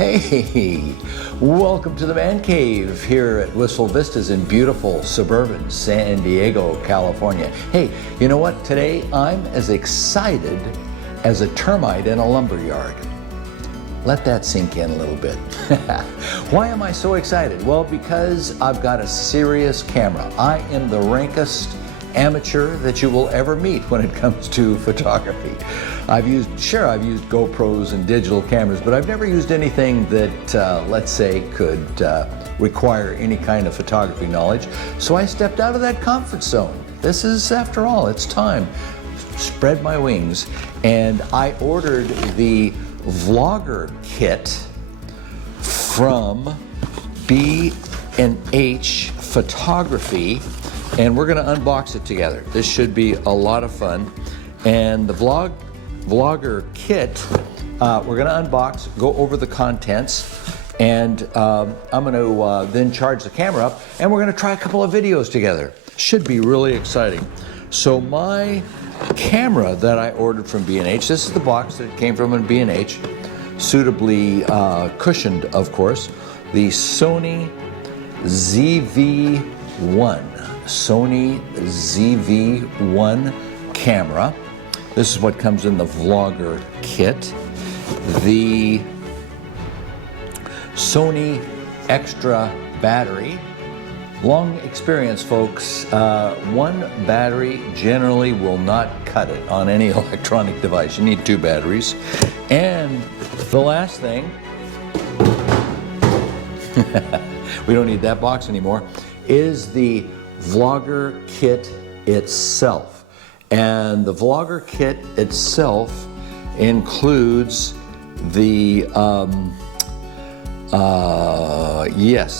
Hey, welcome to the Man Cave here at Wistful Vistas in beautiful suburban San Diego, California. Hey, you know what? Today I'm as excited as a termite in a lumberyard. Let that sink in a little bit. Why am I so excited? Well, because I've got a serious camera. I am the rankest amateur that you will ever meet when it comes to photography. I've used GoPros and digital cameras, but I've never used anything that, let's say, could require any kind of photography knowledge. So I stepped out of that comfort zone. This is, after all, it's time. Spread my wings. And I ordered the vlogger kit from B&H Photography, and we're going to unbox it together. This should be a lot of fun. And the vlogger kit, we're going to unbox, go over the contents, and I'm going to then charge the camera up, and we're going to try a couple of videos together. Should be really exciting. So my camera that I ordered from B&H, this is the box that it came from in B&H, suitably cushioned, of course, the Sony ZV-1. Sony ZV-1 camera. This is what comes in the vlogger kit. The Sony extra battery. Long experience, folks. One battery generally will not cut it on any electronic device. You need two batteries. And the last thing, we don't need that box anymore, is the vlogger kit itself. And the vlogger kit itself includes the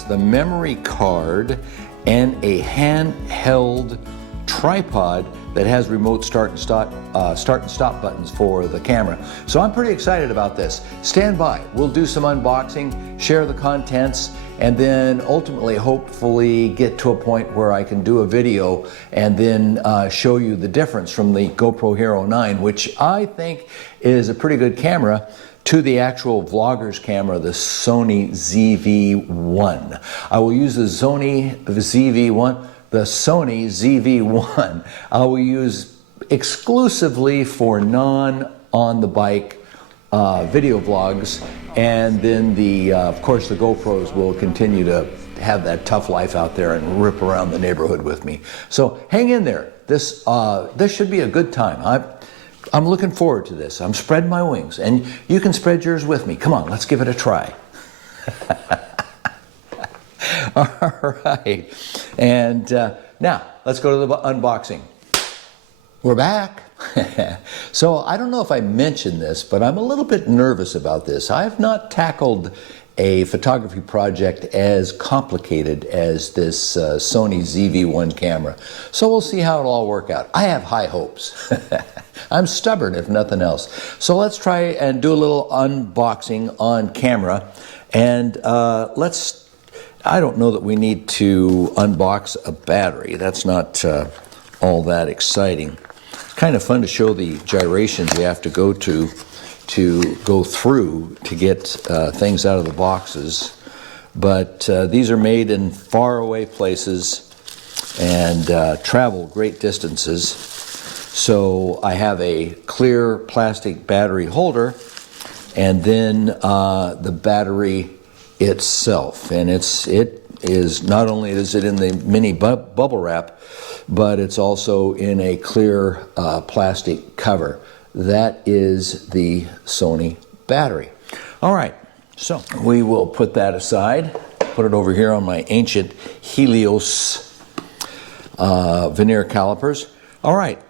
the memory card and a handheld tripod that has remote start and stop buttons for the camera. So I'm pretty excited about this. Stand by. We'll do some unboxing, share the contents, and then ultimately, hopefully, get to a point where I can do a video and then show you the difference from the GoPro Hero 9, which I think is a pretty good camera, to the actual vlogger's camera, the Sony ZV-1. I will use the Sony ZV-1. I will use exclusively for non-on-the-bike video vlogs, and then of course the GoPros will continue to have that tough life out there and rip around the neighborhood with me. So hang in there. This should be a good time. I'm looking forward to this. I'm spreading my wings, and you can spread yours with me. Come on, let's give it a try. All right, and now let's go to the unboxing. We're back. So I don't know if I mentioned this, but I'm a little bit nervous about this. I've not tackled a photography project as complicated as this Sony ZV-1 camera. So we'll see how it'll all work out. I have high hopes. I'm stubborn, if nothing else. So let's try and do a little unboxing on camera. And I don't know that we need to unbox a battery. That's not all that exciting. Kind of fun to show the gyrations you have to go through to get things out of the boxes. But these are made in faraway places and travel great distances. So I have a clear plastic battery holder, and then the battery itself. And it is, not only is it in the mini bubble wrap, but it's also in a clear plastic cover. That is the Sony battery. All right, so we will put that aside, put it over here on my ancient Helios veneer calipers. All right,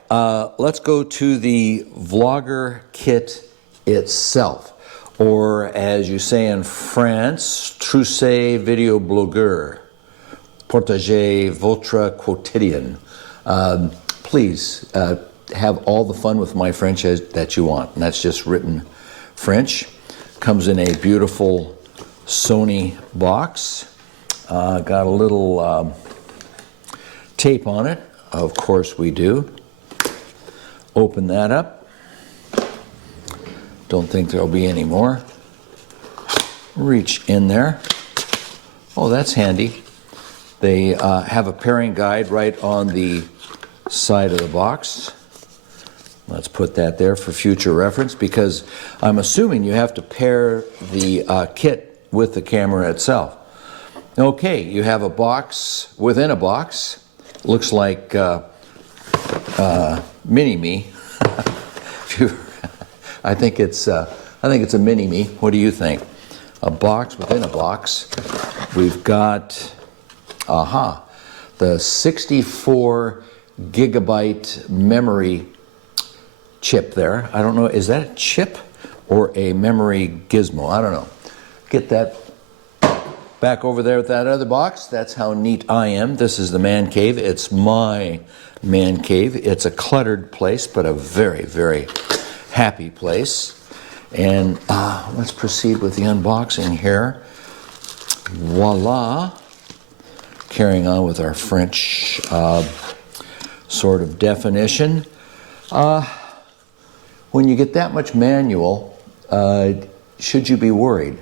let's go to the vlogger kit itself, or as you say in France, trousseau video blogueur, partagez votre quotidien. Please have all the fun with my French that you want, and that's just written French. Comes in a beautiful Sony box. Got a little tape on it. Of course we do. Open that up. Don't think there'll be any more. reach in there. Oh, that's handy. They have a pairing guide right on the side of the box. Let's put that there for future reference, because I'm assuming you have to pair the kit with the camera itself. Okay, you have a box within a box. Looks like mini-me. I think it's a mini-me. What do you think? A box within a box. We've got, the 64 gigabyte memory chip there. I don't know, is that a chip or a memory gizmo? I don't know. Get that back over there with that other box. That's how neat I am. This is the man cave. It's my man cave. It's a cluttered place, but a very, very happy place. And let's proceed with the unboxing here. Voila. Carrying on with our French sort of definition. When you get that much manual, should you be worried?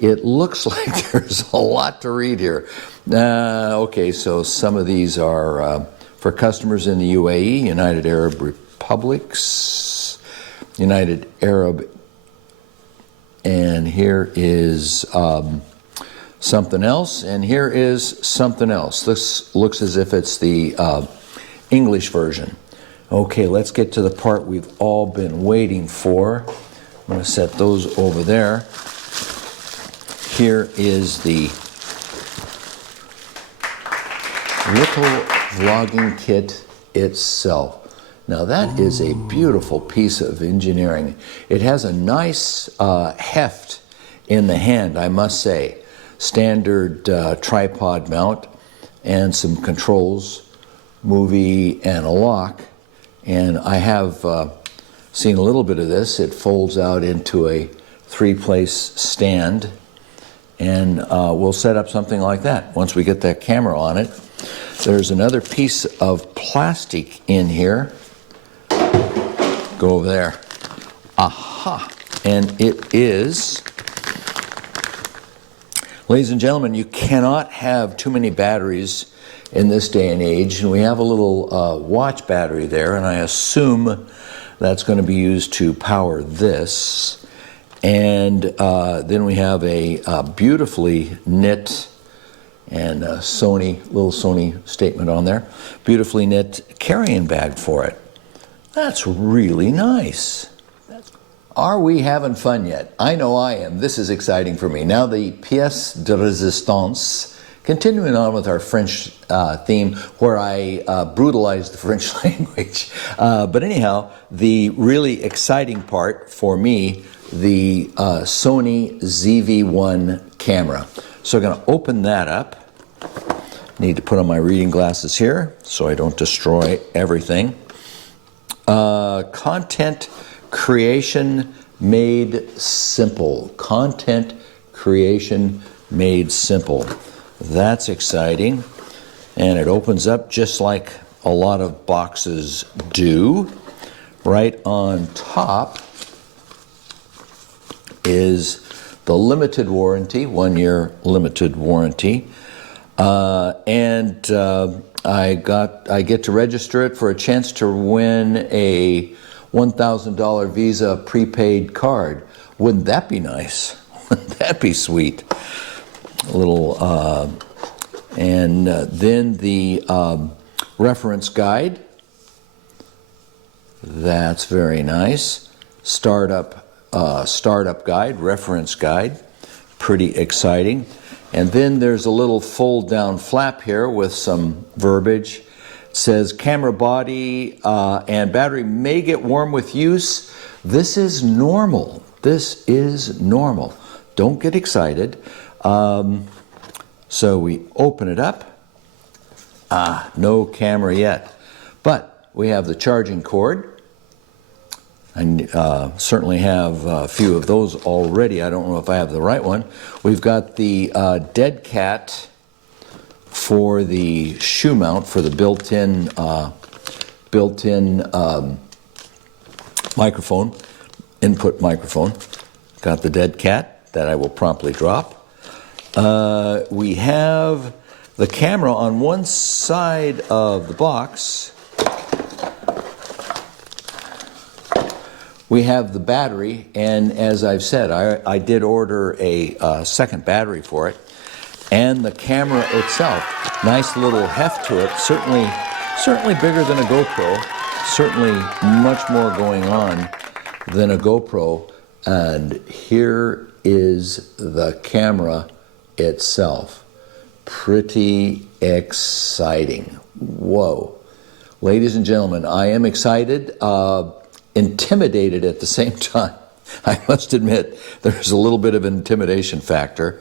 It looks like there's a lot to read here. Okay, so some of these are for customers in the UAE, United Arab Republics, United Arab, and here is something else, and here is something else. This looks as if it's the English version. Okay, let's get to the part we've all been waiting for. I'm going to set those over there. Here is the little vlogging kit itself. Now that is a beautiful piece of engineering. It has a nice heft in the hand, I must say. Standard tripod mount and some controls, movie and a lock. And I have seen a little bit of this. It folds out into a 3-place stand, and we'll set up something like that once we get that camera on it. There's another piece of plastic in here. Go over there. Aha! And it is, ladies and gentlemen, you cannot have too many batteries in this day and age, and we have a little watch battery there, and I assume that's going to be used to power this. And then we have a beautifully knit, and a little Sony statement on there, beautifully knit carrying bag for it. That's really nice. Are we having fun yet? I know I am. This is exciting for me. Now the pièce de résistance. Continuing on with our French theme, where I brutalized the French language. But anyhow, the really exciting part for me, the Sony ZV-1 camera. So I'm going to open that up. Need to put on my reading glasses here so I don't destroy everything. Content creation made simple. Content creation made simple. That's exciting. And it opens up just like a lot of boxes do. Right on top is the limited warranty, 1-year limited warranty. And I get to register it for a chance to win a $1,000 Visa prepaid card. Wouldn't that be nice? Wouldn't that be sweet? A little, and then the reference guide. That's very nice. Startup guide, reference guide. Pretty exciting. And then there's a little fold-down flap here with some verbiage. It says camera body and battery may get warm with use. This is normal. This is normal. Don't get excited. So we open it up. No camera yet. But we have the charging cord. I certainly have a few of those already. I don't know if I have the right one. We've got the dead cat for the shoe mount, for the built-in microphone, input microphone. Got the dead cat. that I will promptly drop. We have the camera on one side of the box. We have the battery, and as I've said, I did order a second battery for it. And the camera itself, nice little heft to it, certainly bigger than a GoPro, certainly much more going on than a GoPro. And here is the camera itself. Pretty exciting. Whoa. Ladies and gentlemen, I am excited, intimidated at the same time. I must admit, there's a little bit of an intimidation factor.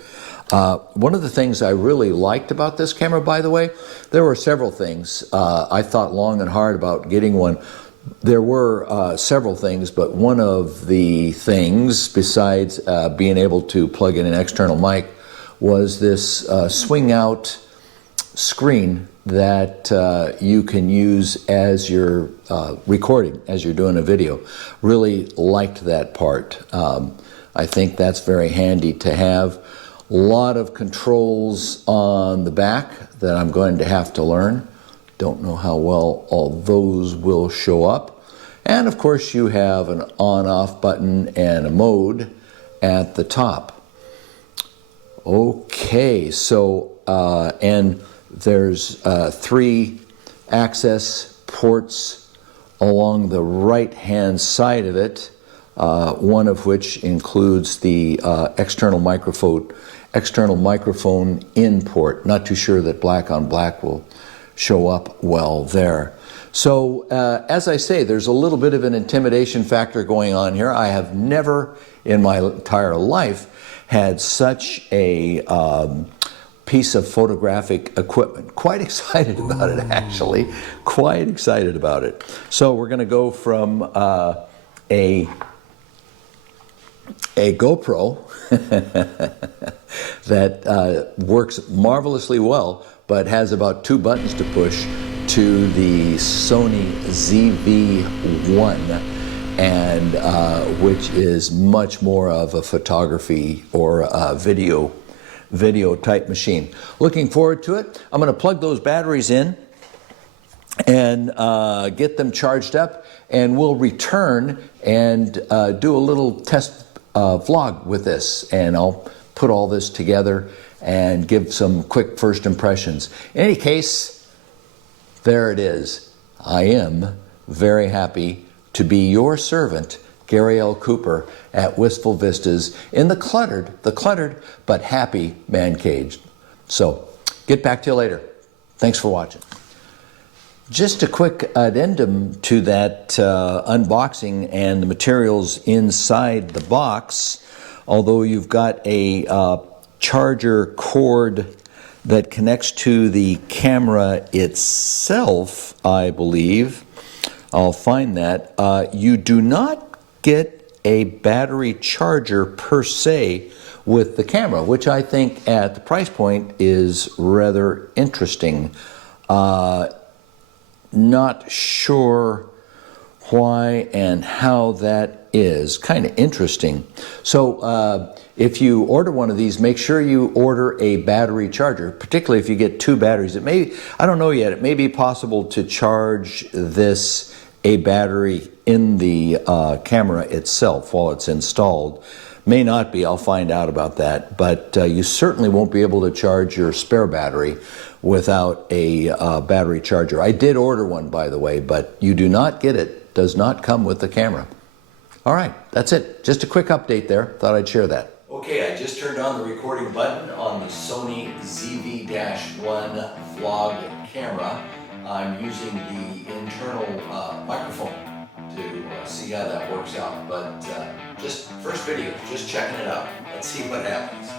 One of the things I really liked about this camera, by the way, there were several things. I thought long and hard about getting one. There were several things, but one of the things, besides being able to plug in an external mic, was this swing out screen that you can use as you're recording, as you're doing a video. Really liked that part. I think that's very handy to have. A lot of controls on the back that I'm going to have to learn. Don't know how well all those will show up. And of course you have an on-off button and a mode at the top. Okay, so and there's 3 access ports along the right-hand side of it, one of which includes the external microphone in port. Not too sure that black on black will show up well there. So as I say, there's a little bit of an intimidation factor going on here. I have never in my entire life had such a piece of photographic equipment. Quite excited about it, actually. Quite excited about it. So we're going to go from a GoPro that works marvelously well, but has about 2 buttons to push, to the Sony ZV-1, and which is much more of a photography or a video type machine. Looking forward to it. I'm going to plug those batteries in and get them charged up, and we'll return and do a little test vlog with this, and I'll put all this together and give some quick first impressions. In any case, there it is. I am very happy to be your servant, Gary L. Cooper, at Wistful Vistas in the cluttered but happy man cage. So, get back to you later. Thanks for watching. Just a quick addendum to that unboxing and the materials inside the box. Although you've got a charger cord that connects to the camera itself, I believe. I'll find that. You do not get a battery charger per se with the camera, which I think at the price point is rather interesting. Not sure why and how that is. Kind of interesting. So if you order one of these, make sure you order a battery charger, particularly if you get 2 batteries. It may, I don't know yet, it may be possible to charge this a battery in the camera itself while it's installed. May not be, I'll find out about that, but you certainly won't be able to charge your spare battery without a battery charger. I did order one, by the way, but you do not get it, does not come with the camera. All right, that's it. Just a quick update there. Thought I'd share that. Okay, I just turned on the recording button on the Sony ZV-1 vlog camera. I'm using the internal microphone to see how that works out. But just first video, just checking it out. Let's see what happens.